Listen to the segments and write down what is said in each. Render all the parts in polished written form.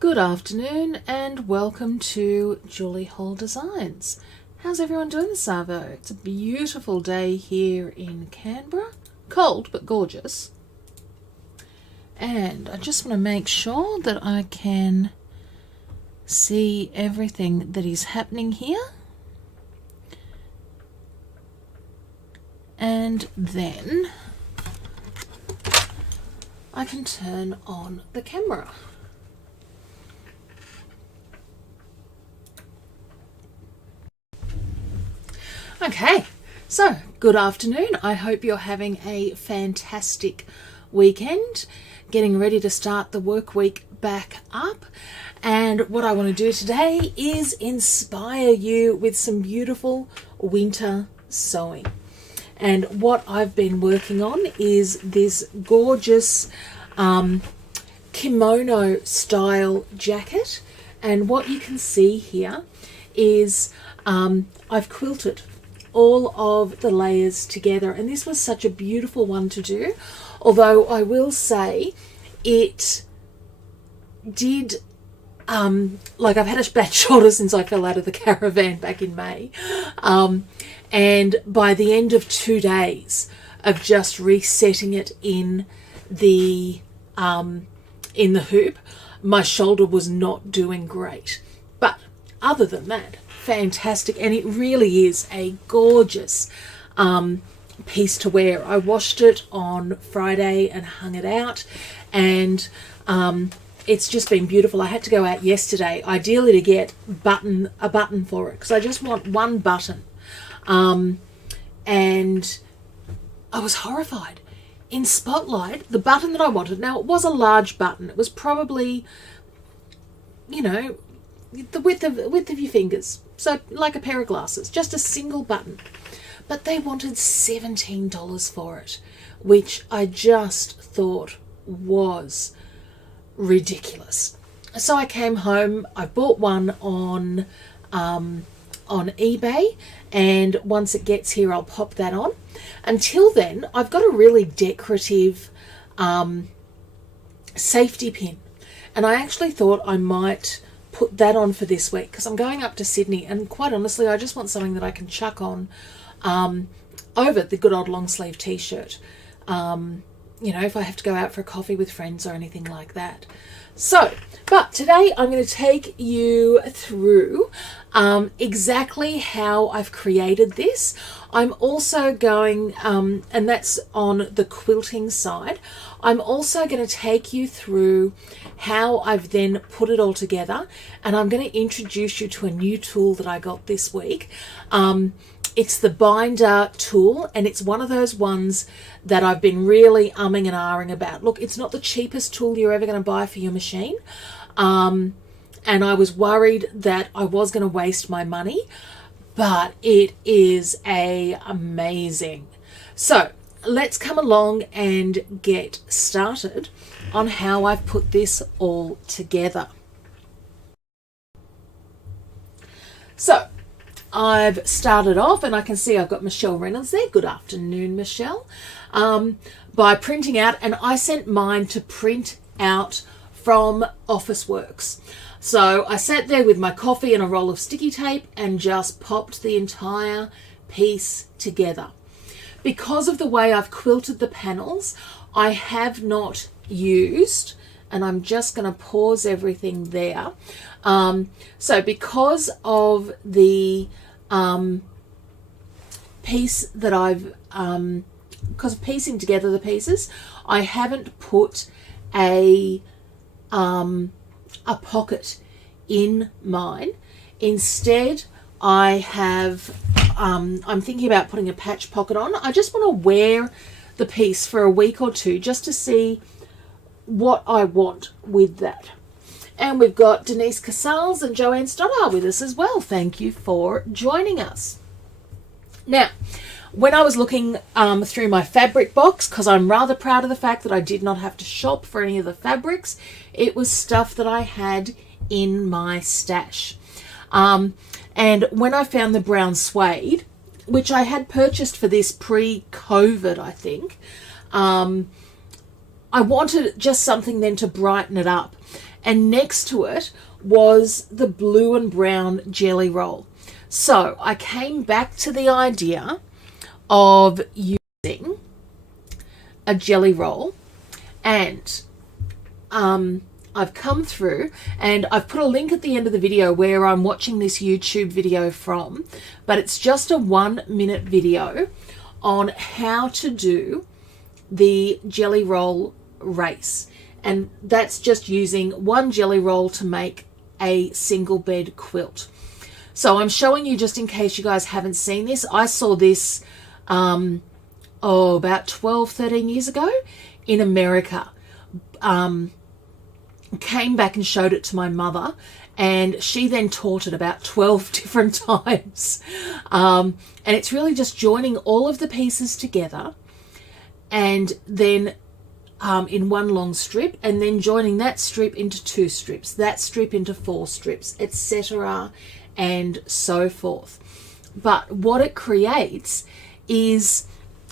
Good afternoon and welcome to Julie Hall Designs. How's everyone doing this Arvo? It's a beautiful day here in Canberra. Cold but gorgeous. And I just want to make sure that I can see everything that is happening here. And then I can turn on the camera. Okay, so good afternoon. I hope you're having a fantastic weekend, getting ready to start the work week back up. And what I want to do today is inspire you with some beautiful winter sewing. And what I've been working on is this gorgeous kimono style jacket. And what you can see here is I've quilted all of the layers together, and this was such a beautiful one to do, although I will say it did like I've had a bad shoulder since I fell out of the caravan back in May, and by the end of 2 days of just resetting it in the hoop, my shoulder was not doing great. But other than that, fantastic. And it really is a gorgeous piece to wear. I washed it on Friday and hung it out, and it's just been beautiful. I had to go out yesterday ideally to get a button for it, because I just want one button, and I was horrified. In Spotlight, the button that I wanted, now it was a large button, it was probably, you know, the width of your fingers, so like a pair of glasses, just a single button, but they wanted $17 for it, which I just thought was ridiculous. So I came home, I bought one on eBay, and once it gets here I'll pop that on. Until then, I've got a really decorative safety pin, and I actually thought I might put that on for this week, because I'm going up to Sydney, and quite honestly I just want something that I can chuck on over the good old long sleeve t-shirt, you know, if I have to go out for a coffee with friends or anything like that. So, but today I'm going to take you through exactly how I've created this. I'm also going, and that's on the quilting side, I'm also going to take you through how I've then put it all together, and I'm going to introduce you to a new tool that I got this week. It's the binder tool, and it's one of those ones that I've been really umming and ahhing about. Look, it's not the cheapest tool you're ever going to buy for your machine, and I was worried that I was going to waste my money, but it is amazing. So let's come along and get started on how I've put this all together. So I've started off, and I can see I've got Michelle Reynolds there. Good afternoon, Michelle. By printing out, and I sent mine to print out from Officeworks. So I sat there with my coffee and a roll of sticky tape and just popped the entire piece together. Because of the way I've quilted the panels, I have not used, and I'm just going to pause everything there. So because of the piece that I've, because of piecing together the pieces, I haven't put a pocket in mine. Instead, I have, I'm thinking about putting a patch pocket on. I just want to wear the piece for a week or two just to see what I want with that. And we've got Denise Casals and Joanne Stoddard with us as well. Thank you for joining us. Now, when I was looking through my fabric box, because I'm rather proud of the fact that I did not have to shop for any of the fabrics, it was stuff that I had in my stash. And when I found the brown suede, which I had purchased for this pre-COVID, I think, I wanted just something then to brighten it up. And next to it was the blue and brown jelly roll. So I came back to the idea of using a jelly roll, and I've come through and I've put a link at the end of the video where I'm watching this YouTube video from, but it's just a 1-minute video on how to do the jelly roll race. And that's just using one jelly roll to make a single bed quilt. So I'm showing you just in case you guys haven't seen this. I saw this about 12, 13 years ago in America. Came back and showed it to my mother, and she then taught it about 12 different times. And it's really just joining all of the pieces together and then in one long strip, and then joining that strip into 2 strips, that strip into 4 strips, etc., and so forth. But what it creates is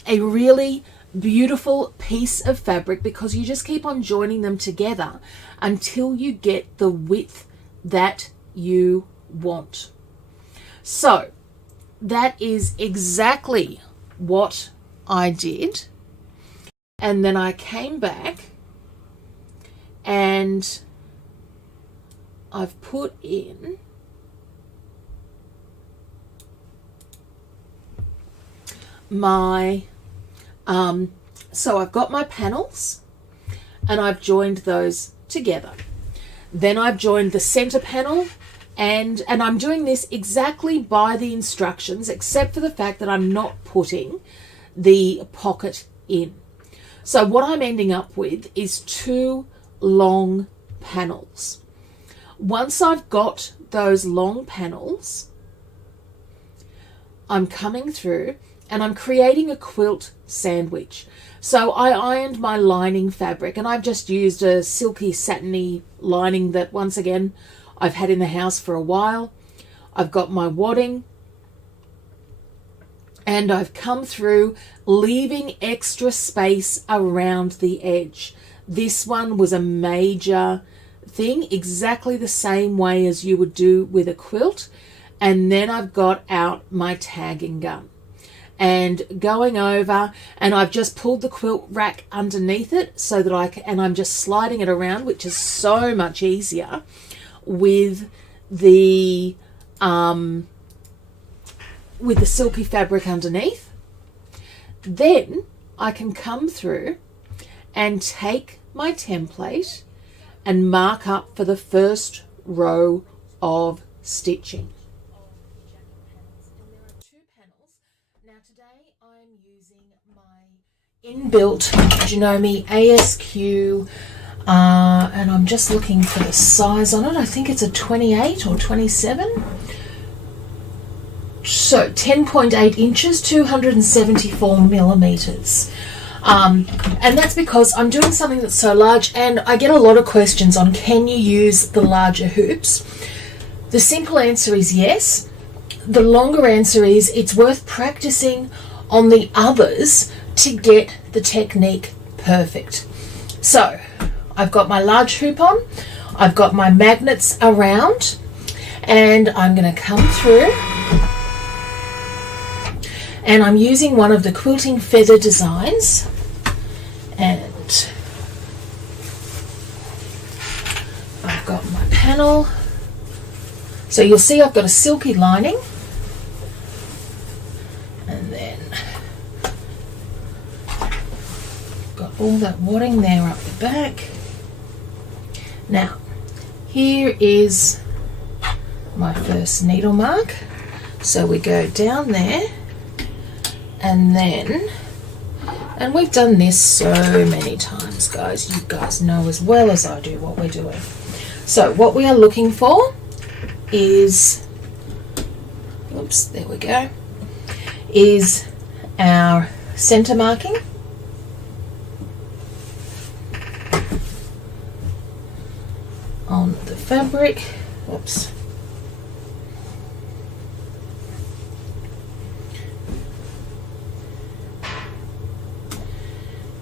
a really beautiful piece of fabric, because you just keep on joining them together until you get the width that you want. So that is exactly what I did. And then I came back and I've put in my so I've got my panels and I've joined those together. Then I've joined the center panel, and I'm doing this exactly by the instructions, except for the fact that I'm not putting the pocket in. So what I'm ending up with is 2 long panels. Once I've got those long panels, I'm coming through and I'm creating a quilt sandwich. So I ironed my lining fabric, and I've just used a silky satiny lining that, once again, I've had in the house for a while. I've got my wadding, and I've come through leaving extra space around the edge. This one was a major thing, exactly the same way as you would do with a quilt. And then I've got out my tagging gun and going over, and I've just pulled the quilt rack underneath it so that and I'm just sliding it around, which is so much easier with the silky fabric underneath. Then I can come through and take my template and mark up for the first row of stitching. Today I'm using my inbuilt Janome ASQ, and I'm just looking for the size on it. I think it's a 28 or 27. So 10.8 inches, 274 millimeters. And that's because I'm doing something that's so large, and I get a lot of questions on, can you use the larger hoops? The simple answer is yes. The longer answer is it's worth practicing on the others to get the technique perfect. So I've got my large hoop on, I've got my magnets around, and I'm going to come through, and I'm using one of the quilting feather designs, and I've got my panel. So you'll see I've got a silky lining, and then got all that wadding there up the back. Now here is my first needle mark, so we go down there, and then, and we've done this so many times, guys, you guys know as well as I do what we're doing. So what we are looking for is, oops, there we go, is our center marking, on the fabric. Oops.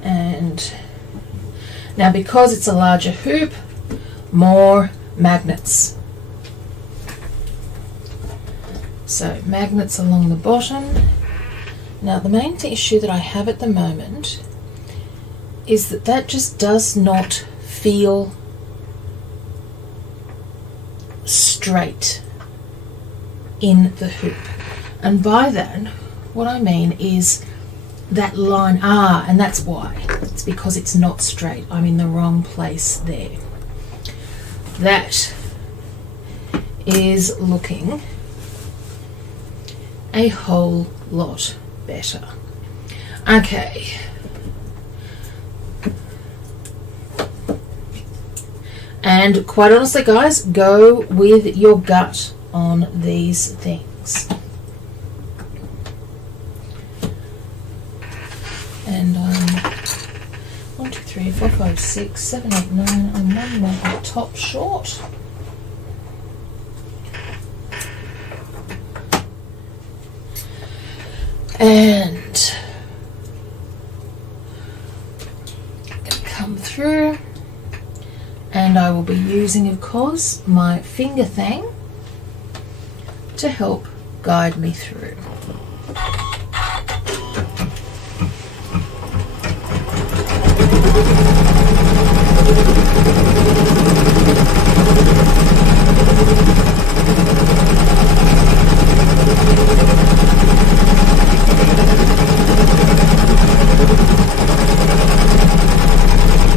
And Now, because it's a larger hoop, more magnets. So magnets along the bottom. Now, the main issue that I have at the moment is that just does not feel straight in the hoop. And by that, what I mean is that line, and that's why. It's because it's not straight. I'm in the wrong place there. That is looking a whole lot better. Okay. And quite honestly, guys, go with your gut on these things. And 1, 2, 3, 4, 5, 6, 7, 8, 9. I'm one more top short. And come through, and I will be using, of course, my finger thing to help guide me through.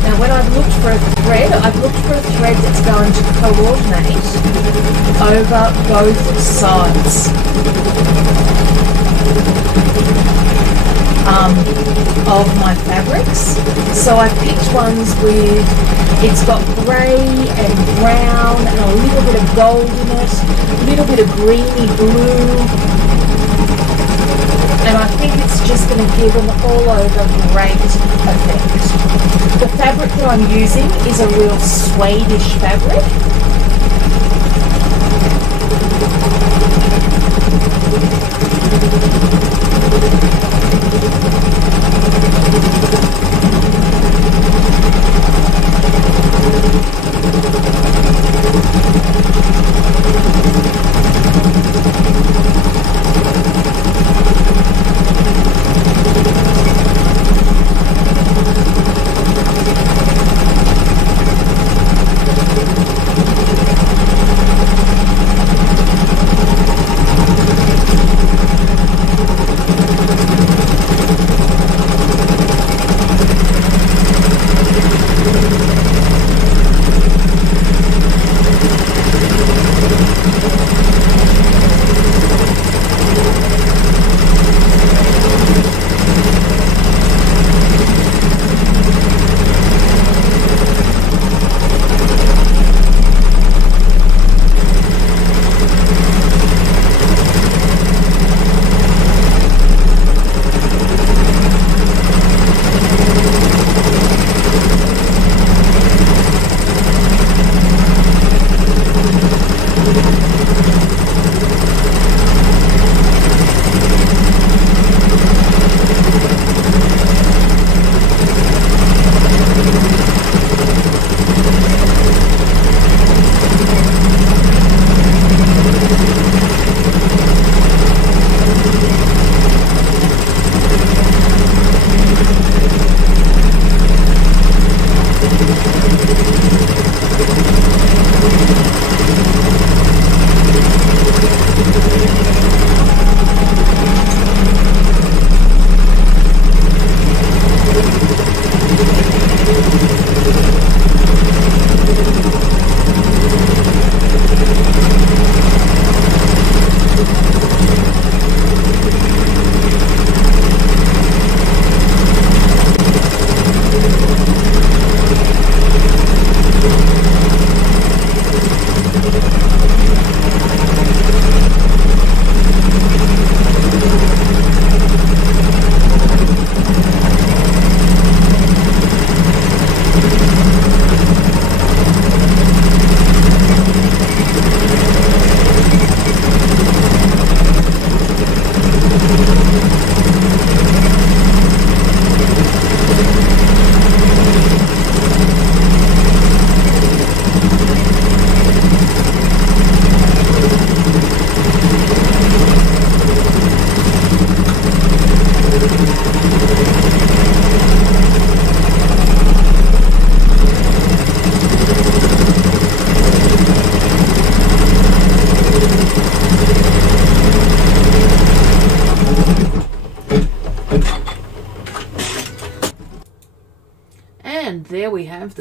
Now, when I've looked for a thread, I've looked for a thread that's going to coordinate over both sides of my fabrics. So I picked ones with, it's got grey and brown and a little bit of gold in it, a little bit of greeny blue, and I think it's just going to give an all over great effect. The fabric that I'm using is a real Swedish fabric.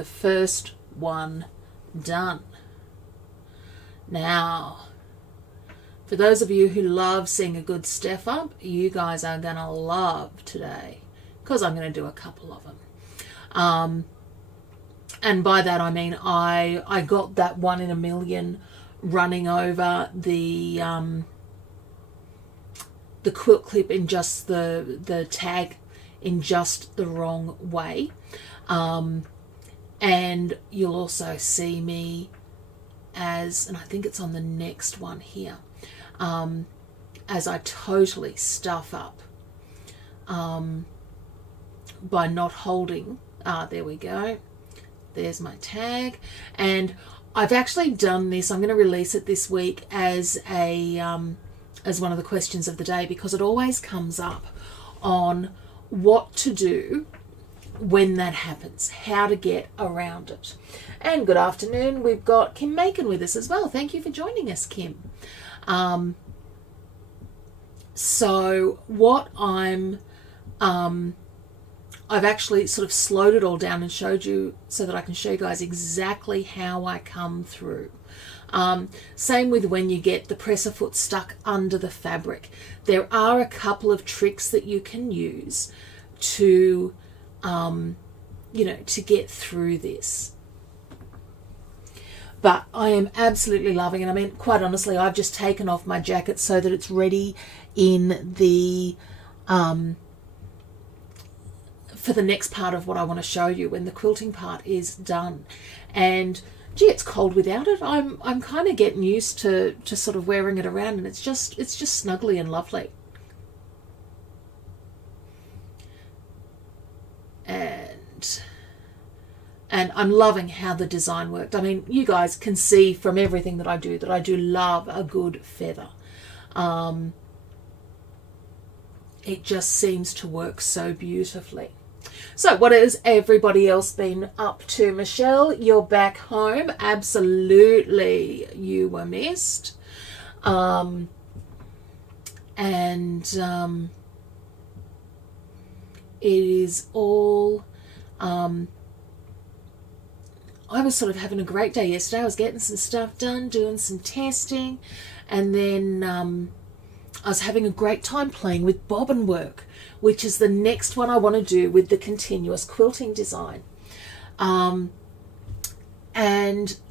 first one done. Now, for those of you who love seeing a good step up, you guys are going to love today, because I'm going to do a couple of them. And by that I mean I got that 1 in a million running over the quilt clip in just the tag in just the wrong way. And you'll also see me as, and I think it's on the next one here, as I totally stuff up by not holding. There we go. There's my tag. And I've actually done this. I'm going to release it this week as as one of the questions of the day, because it always comes up on what to do when that happens, how to get around it. And good afternoon, we've got Kim Macon with us as well. Thank you for joining us, Kim. So what I've actually sort of slowed it all down and showed you so that I can show you guys exactly how I come through. Same with when you get the presser foot stuck under the fabric. There are a couple of tricks that you can use to, to get through this. But I am absolutely loving it. I mean, quite honestly, I've just taken off my jacket so that it's ready in the for the next part of what I want to show you when the quilting part is done. And gee, it's cold without it. I'm kind of getting used to sort of wearing it around, and it's just snuggly and lovely. And I'm loving how the design worked. I mean, you guys can see from everything that I do love a good feather. It just seems to work so beautifully. So what has everybody else been up to? Michelle, you're back home. Absolutely, you were missed. It is all... I was sort of having a great day yesterday. I was getting some stuff done, doing some testing, and then I was having a great time playing with bobbin work, which is the next one I want to do with the continuous quilting design. And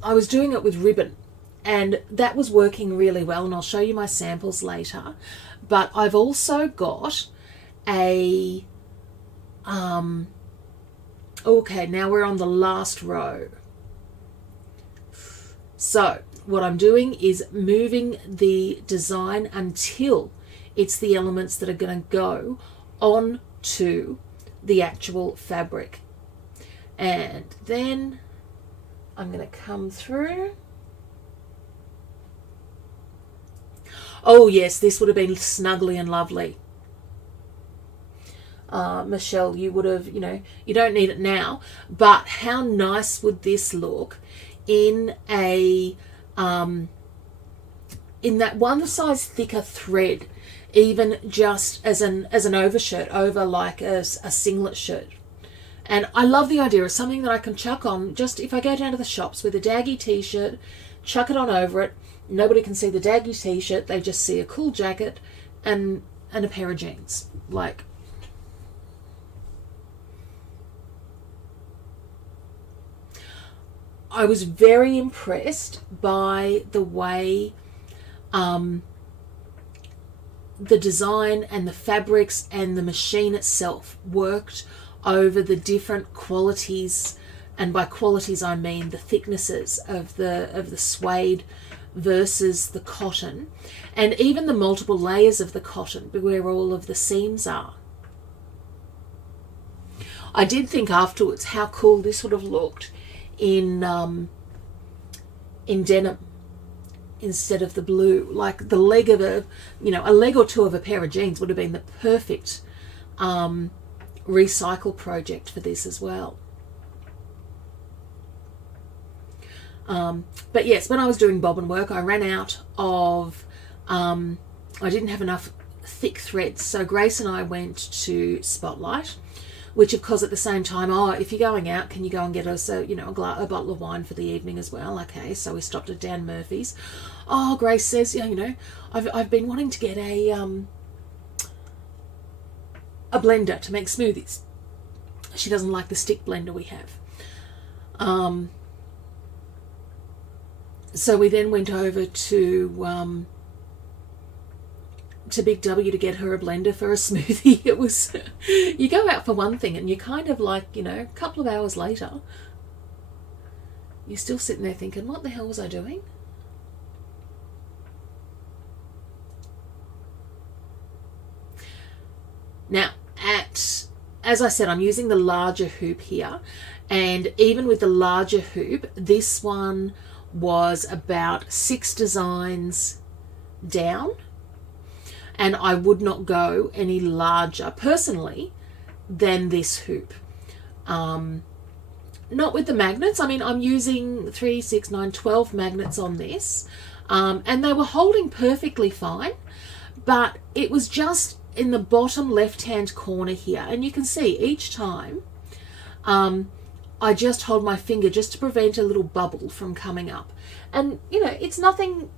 I was doing it with ribbon, and that was working really well, and I'll show you my samples later. But I've also got a... okay, now we're on the last row. So what I'm doing is moving the design until it's the elements that are going to go onto the actual fabric. And then I'm going to come through. Oh yes, this would have been snuggly and lovely. Michelle, you would have, you don't need it now, but how nice would this look in a in that one size thicker thread, even just as an overshirt over like a singlet shirt. And I love the idea of something that I can chuck on, just if I go down to the shops with a daggy t-shirt, chuck it on over it. Nobody can see the daggy t-shirt, they just see a cool jacket and a pair of jeans. Like, I was very impressed by the way the design and the fabrics and the machine itself worked over the different qualities, and by qualities I mean the thicknesses of the suede versus the cotton, and even the multiple layers of the cotton where all of the seams are. I did think afterwards how cool this would have looked in denim instead of the blue. Like the leg of a leg or two of a pair of jeans would have been the perfect recycle project for this as well. But yes, when I was doing bobbin work, I ran out of I didn't have enough thick threads, so Grace and I went to Spotlight, which of course at the same time, oh, if you're going out, can you go and get us a bottle of wine for the evening as well? Okay, so we stopped at Dan Murphy's. Oh, Grace says, I've been wanting to get a blender to make smoothies. She doesn't like the stick blender we have. So we then went over to Big W to get her a blender for a smoothie. It was, you go out for one thing and you kind of like, a couple of hours later, you're still sitting there thinking, what the hell was I doing? Now, as I said, I'm using the larger hoop here, and even with the larger hoop, this one was about 6 designs down, and I would not go any larger personally than this hoop. Not with the magnets. I mean, I'm using 3, 6, 9, 12 magnets on this, and they were holding perfectly fine, but it was just in the bottom left hand corner here, and you can see each time I just hold my finger just to prevent a little bubble from coming up. And it's nothing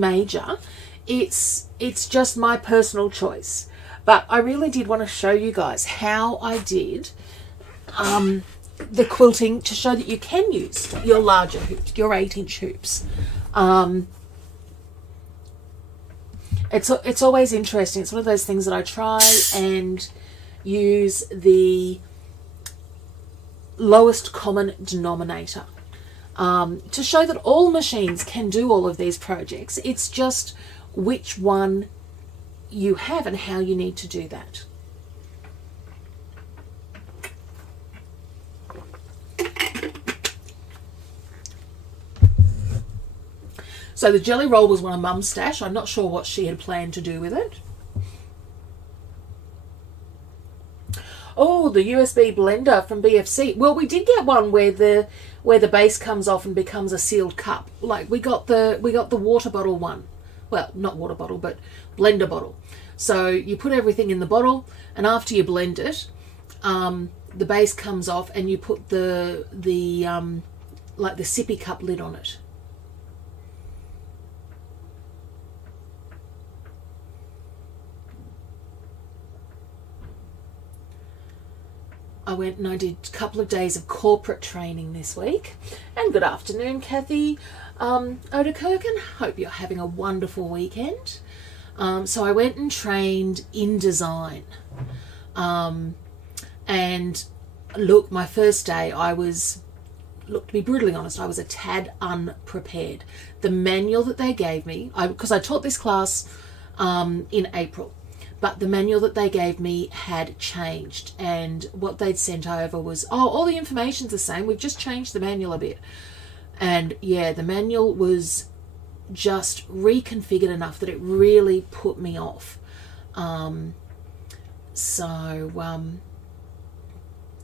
major. It's just my personal choice, but I really did want to show you guys how I did the quilting, to show that you can use your larger hoops, your 8-inch hoops. It's always interesting. It's one of those things that I try and use the lowest common denominator to show that all machines can do all of these projects. It's just which one you have and how you need to do that. So the jelly roll was one of Mum's stash. I'm not sure what she had planned to do with it. Oh, the USB blender from BFC. Well, we did get one where the base comes off and becomes a sealed cup. Like we got the water bottle one. Well, not water bottle, but blender bottle. So you put everything in the bottle, and after you blend it, the base comes off, and you put the sippy cup lid on it. I went and I did a couple of days of corporate training this week. And good afternoon, Kathy Oderkirken. Hope you're having a wonderful weekend. So I went and trained InDesign. And look, my first day, to be brutally honest, I was a tad unprepared. The manual that they gave me, because I taught this class in April, but the manual that they gave me had changed, and what they'd sent over was, all the information's the same, we've just changed the manual a bit. And yeah, the manual was just reconfigured enough that it really put me off. So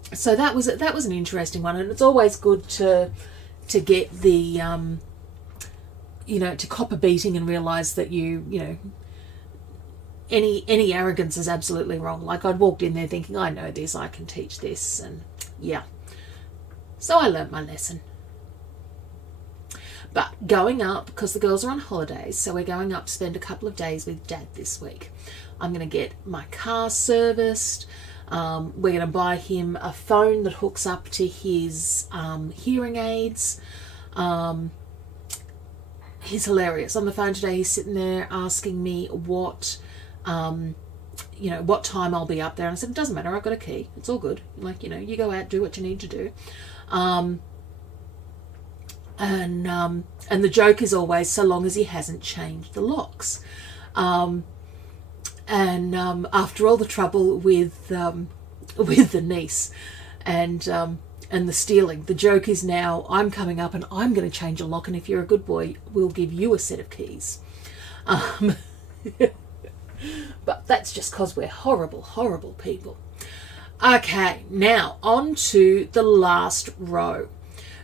that was an interesting one, and it's always good to get the to cop a beating and realize that any arrogance is absolutely wrong. Like, I'd walked in there thinking, I know this, I can teach this, and yeah. So I learnt my lesson. But going up, because the girls are on holidays, so we're going up to spend a couple of days with Dad this week. I'm going to get my car serviced. We're going to buy him a phone that hooks up to his hearing aids. He's hilarious. On the phone today, he's sitting there asking me what time I'll be up there. And I said, it doesn't matter, I've got a key. It's all good. Like, you go out, do what you need to do. And the joke is always, so long as he hasn't changed the locks. After all the trouble with the niece and the stealing, the joke is now I'm coming up and I'm going to change a lock, and if you're a good boy, we'll give you a set of keys. But that's just because we're horrible, horrible people. Okay, now on to the last row.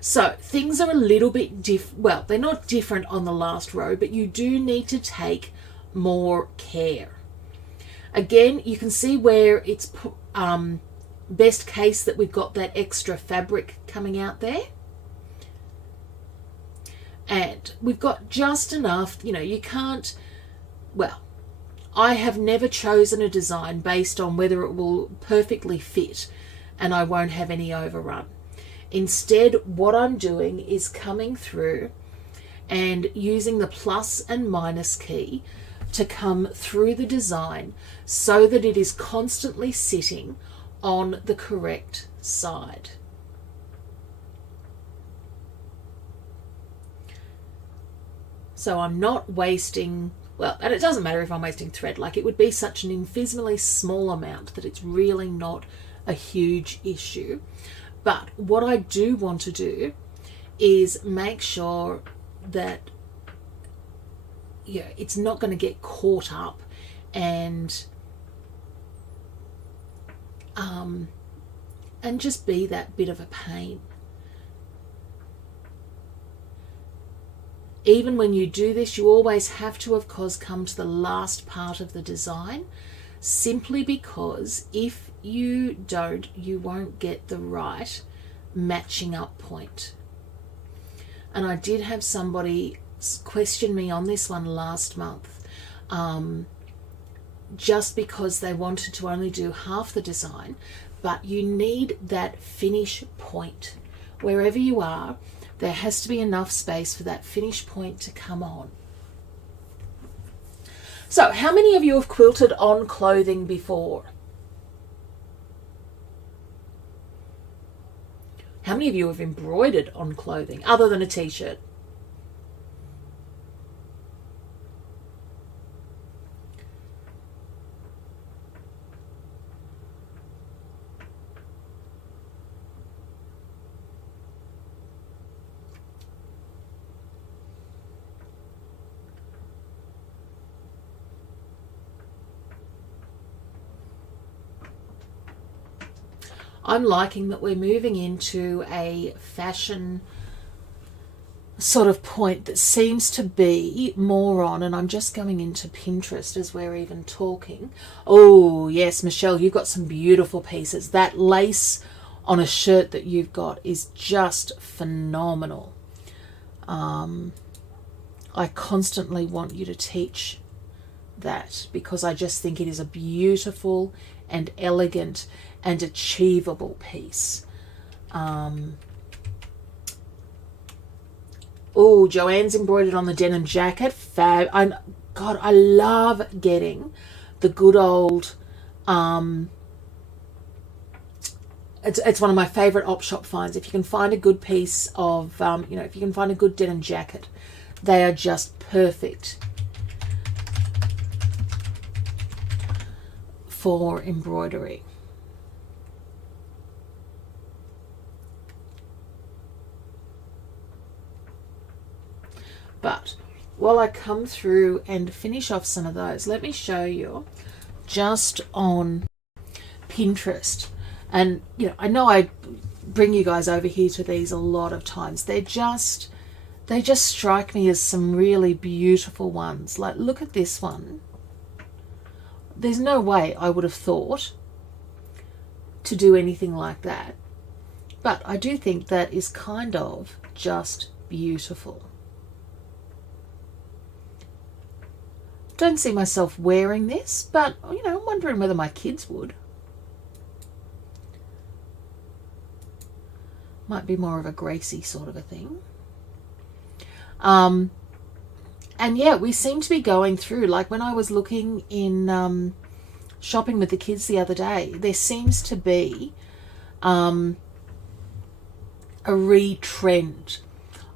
So things are a little bit well, they're not different on the last row, but you do need to take more care. Again, you can see where it's best case that we've got that extra fabric coming out there. And we've got just enough, you know, you can't, well, I have never chosen a design based on whether it will perfectly fit and I won't have any overrun. Instead, what I'm doing is coming through and using the plus and minus key to come through the design so that it is constantly sitting on the correct side. So I'm not wasting, well, and it doesn't matter if I'm wasting thread, like it would be such an infinitesimally small amount that it's really not a huge issue. But what I do want to do is make sure that, yeah, it's not going to get caught up and just be that bit of a pain. Even when you do this, you always have to, of course, come to the last part of the design, simply because if you don't, you won't get the right matching up point. And I did have somebody question me on this one last month, just because they wanted to only do half the design, but you need that finish point. Wherever you are, there has to be enough space for that finish point to come on. So, how many of you have quilted on clothing before? How many of you have embroidered on clothing other than a t-shirt? I'm liking that we're moving into a fashion sort of point that seems to be more on, and I'm just going into Pinterest as we're even talking. Oh yes, Michelle, you've got some beautiful pieces. That lace on a shirt that you've got is just phenomenal. I constantly want you to teach that because I just think it is a beautiful and elegant and achievable piece. Oh, Joanne's embroidered on the denim jacket. Fab. God, I love getting the good old, it's one of my favorite op shop finds. If you can find a good piece of, if you can find a good denim jacket, they are just perfect for embroidery. But while I come through and finish off some of those, let me show you just on Pinterest. And, I know I bring you guys over here to these a lot of times. They just strike me as some really beautiful ones. Like, look at this one. There's no way I would have thought to do anything like that. But I do think that is kind of just beautiful. Don't see myself wearing this, but I'm wondering whether my kids would. Might be more of a Gracie sort of a thing. And yeah, we seem to be going through, like when I was looking in shopping with the kids the other day, there seems to be a retrend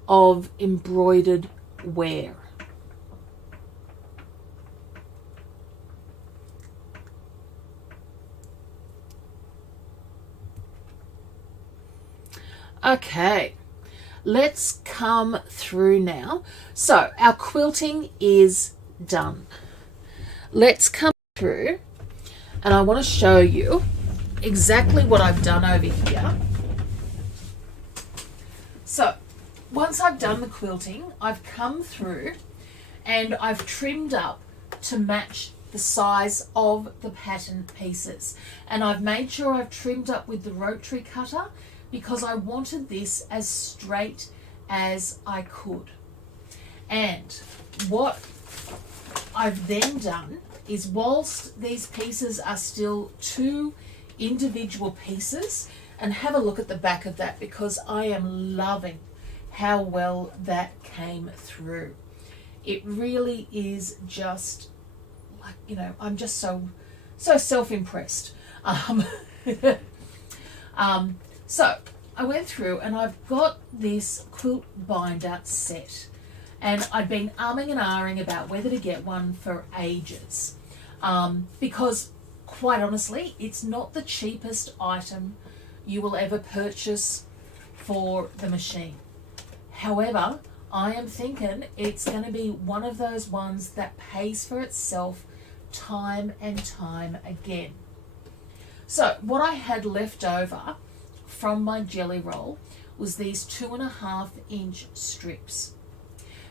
of embroidered wear. Okay, let's come through now. So our quilting is done. Let's come through and I want to show you exactly what I've done over here. So once I've done the quilting, I've come through and I've trimmed up to match the size of the pattern pieces. And I've made sure I've trimmed up with the rotary cutter because I wanted this as straight as I could. And what I've then done is, whilst these pieces are still two individual pieces, and have a look at the back of that because I am loving how well that came through. It really is just like, you know, I'm just so self-impressed. So I went through and I've got this quilt binder set, and I'd been umming and ahhing about whether to get one for ages, because quite honestly, it's not the cheapest item you will ever purchase for the machine. However, I am thinking it's going to be one of those ones that pays for itself time and time again. So what I had left over from my jelly roll was these 2.5 inch strips.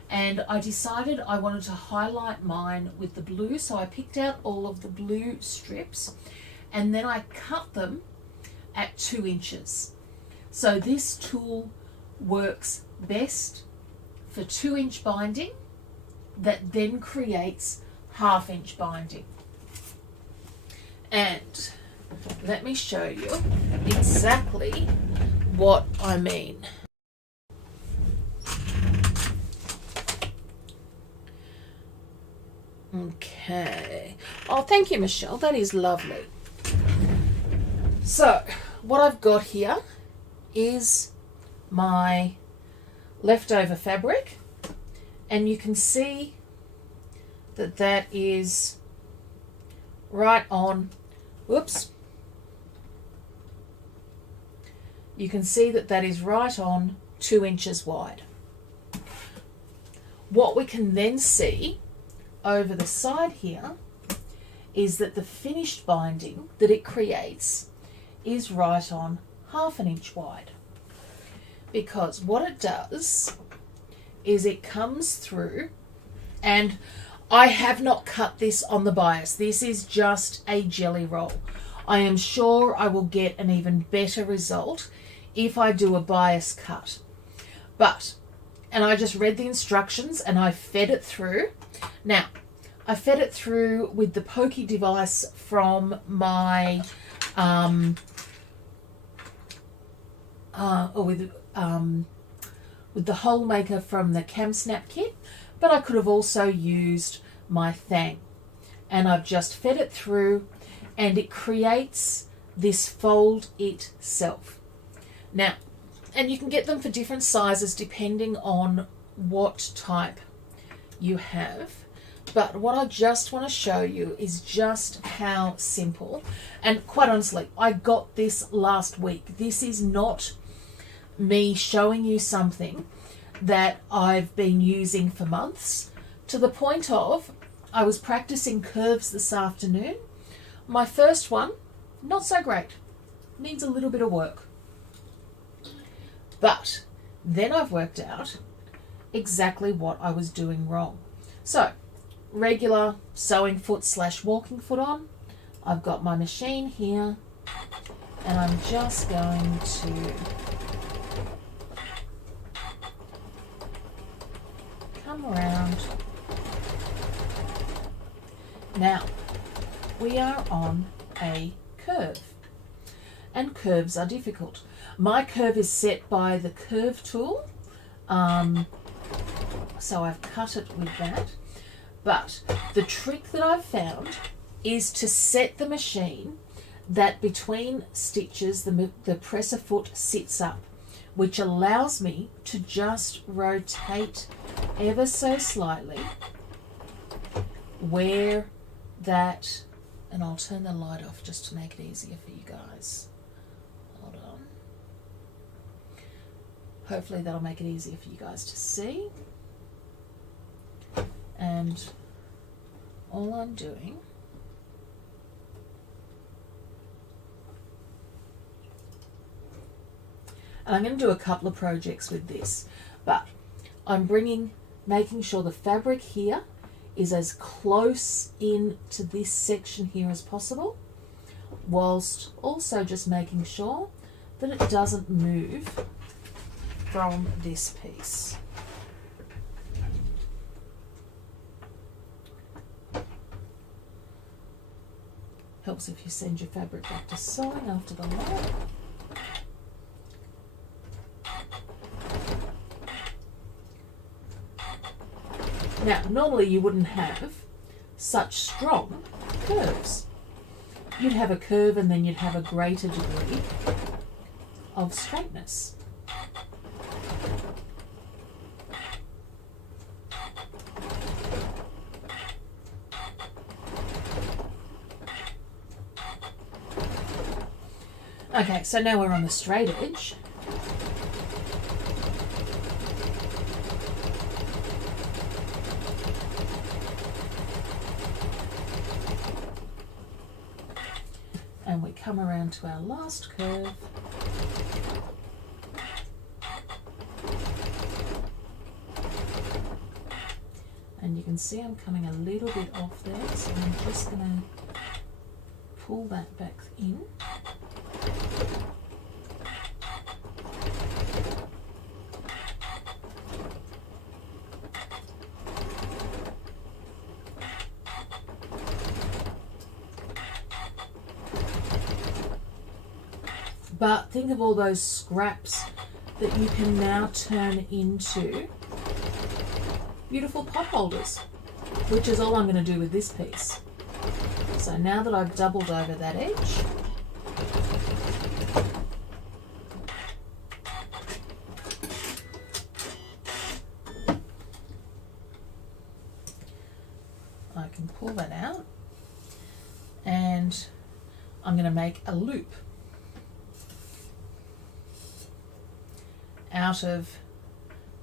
And I decided I wanted to highlight mine with the blue, so I picked out all of the blue strips and then I cut them at 2 inches. So this tool works best for 2 inch binding that then creates 1/2 inch binding. And let me show you exactly what I mean. Okay. Oh, thank you, Michelle. That is lovely. So, what I've got here is my leftover fabric, and you can see that that is right on, whoops. You can see that that is right on 2 inches wide. What we can then see over the side here is that the finished binding that it creates is right on 1/2 inch wide, because what it does is it comes through, and I have not cut this on the bias. This is just a jelly roll. I am sure I will get an even better result if I do a bias cut. And I just read the instructions and I fed it through. Now, I fed it through with the pokey device from my, with the hole maker from the Cam Snap kit, but I could have also used my thang. And I've just fed it through and it creates this fold itself. Now, and you can get them for different sizes depending on what type you have. But what I just want to show you is just how simple. And quite honestly, I got this last week. This is not me showing you something that I've been using for months, to the point of I was practicing curves this afternoon. My first one, not so great. Needs a little bit of work. But then I've worked out exactly what I was doing wrong. So, regular sewing foot / walking foot on. I've got my machine here, and I'm just going to come around. Now, we are on a curve, and curves are difficult. My curve is set by the curve tool, so I've cut it with that. But the trick that I've found is to set the machine that between stitches the presser foot sits up, which allows me to just rotate ever so slightly where that, and I'll turn the light off just to make it easier for you guys. Hold on. Hopefully that'll make it easier for you guys to see. And all I'm doing and I'm going to do a couple of projects with this, but I'm making sure the fabric here is as close in to this section here as possible, whilst also just making sure that it doesn't move from this piece. Helps if you send your fabric back to sewing after the load. Now, normally you wouldn't have such strong curves. You'd have a curve and then you'd have a greater degree of straightness. Okay, so now we're on the straight edge. And we come around to our last curve. And you can see I'm coming a little bit off there, so I'm just going to pull that back in. But think of all those scraps that you can now turn into beautiful pot holders, which is all I'm going to do with this piece. So now that I've doubled over that edge, I can pull that out and I'm going to make a loop out of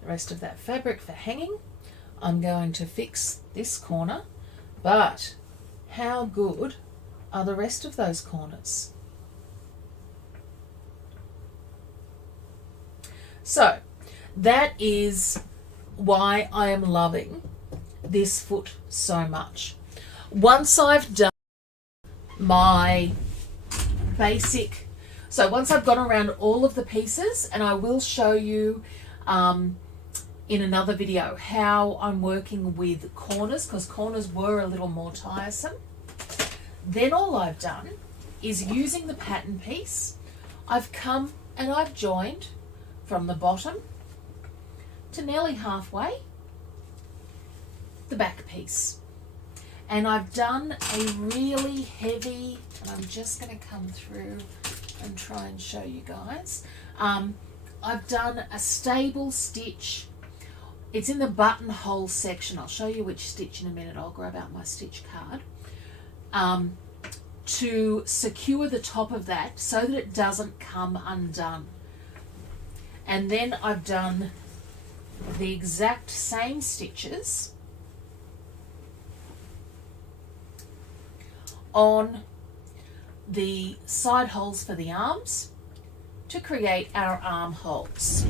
the rest of that fabric for hanging. I'm going to fix this corner, but how good are the rest of those corners? So that is why I am loving this foot so much. Once I've done my basic, so once I've gone around all of the pieces, and I will show you in another video how I'm working with corners, because corners were a little more tiresome. Then all I've done is, using the pattern piece, I've come and I've joined from the bottom to nearly halfway the back piece. And I've done a really heavy, and I'm just going to come through and try and show you guys. I've done a stable stitch. It's in the buttonhole section. I'll show you which stitch in a minute. I'll grab out my stitch card. To secure the top of that so that it doesn't come undone. And then I've done the exact same stitches on the side holes for the arms to create our armholes.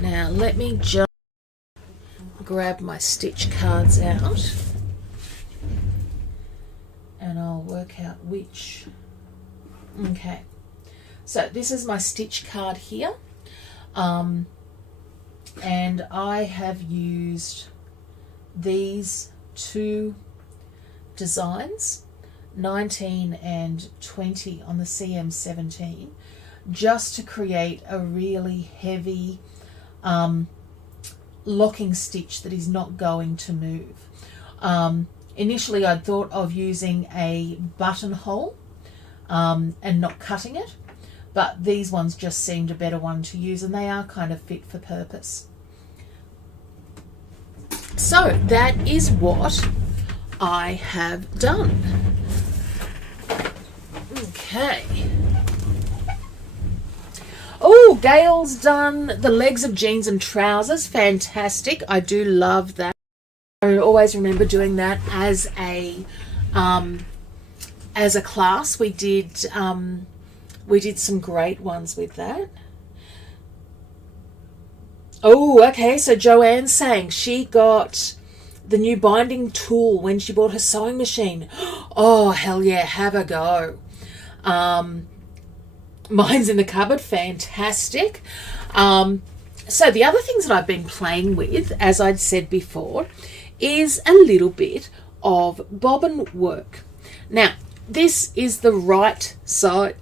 Now let me just grab my stitch cards out and I'll work out which. Okay, so this is my stitch card here, and I have used these two designs, 19 and 20 on the CM17, just to create a really heavy locking stitch that is not going to move. Initially I'd thought of using a buttonhole and not cutting it, but these ones just seemed a better one to use, and they are kind of fit for purpose. So that is what I have done. Okay. Oh, Gail's done the legs of jeans and trousers. Fantastic. I do love that. I always remember doing that as a class. We did some great ones with that. Oh, okay. So Joanne's saying she got the new binding tool when she bought her sewing machine. Oh, hell yeah, have a go. Mine's in the cupboard, fantastic. So the other things that I've been playing with, as I'd said before, is a little bit of bobbin work. Now, this is the right side,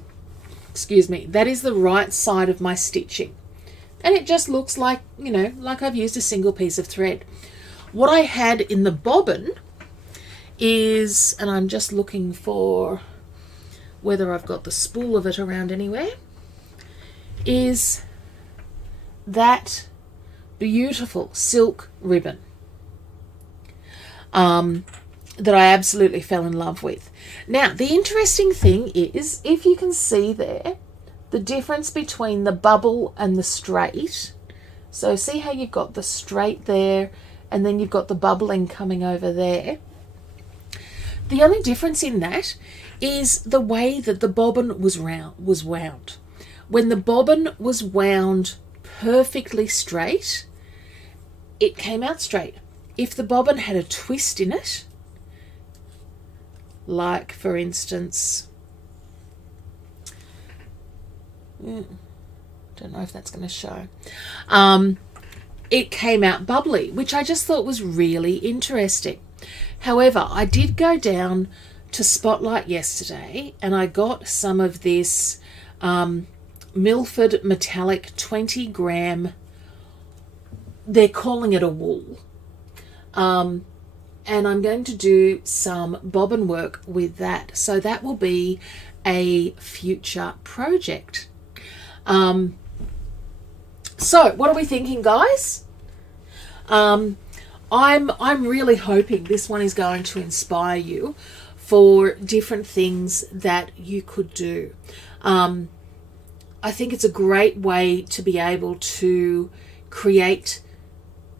that is the right side of my stitching. And it just looks like, you know, like I've used a single piece of thread. What I had in the bobbin is, and I'm just looking for whether I've got the spool of it around anywhere, is that beautiful silk ribbon that I absolutely fell in love with. Now, the interesting thing is, if you can see there, the difference between the bubble and the straight. So see how you've got the straight there, and then you've got the bubbling coming over there. The only difference in that is the way that the bobbin was wound. When the bobbin was wound perfectly straight, it came out straight. If the bobbin had a twist in it, like for instance, don't know if that's going to show, it came out bubbly, which I just thought was really interesting. However, I did go down to Spotlight yesterday and I got some of this Milford metallic 20 gram, they're calling it a wool, and I'm going to do some bobbin work with that, so that will be a future project. So what are we thinking, guys? I'm really hoping this one is going to inspire you for different things that you could do. I think it's a great way to be able to create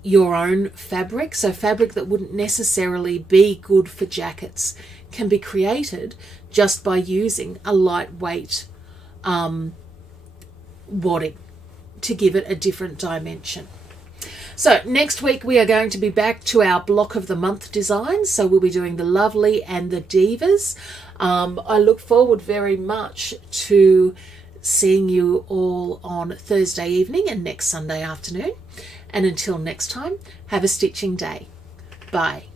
your own fabric. So fabric that wouldn't necessarily be good for jackets can be created just by using a lightweight wadding to give it a different dimension. So next week we are going to be back to our block of the month designs. So we'll be doing the Lovely and the Divas. I look forward very much to seeing you all on Thursday evening and next Sunday afternoon. And until next time, have a stitching day. Bye.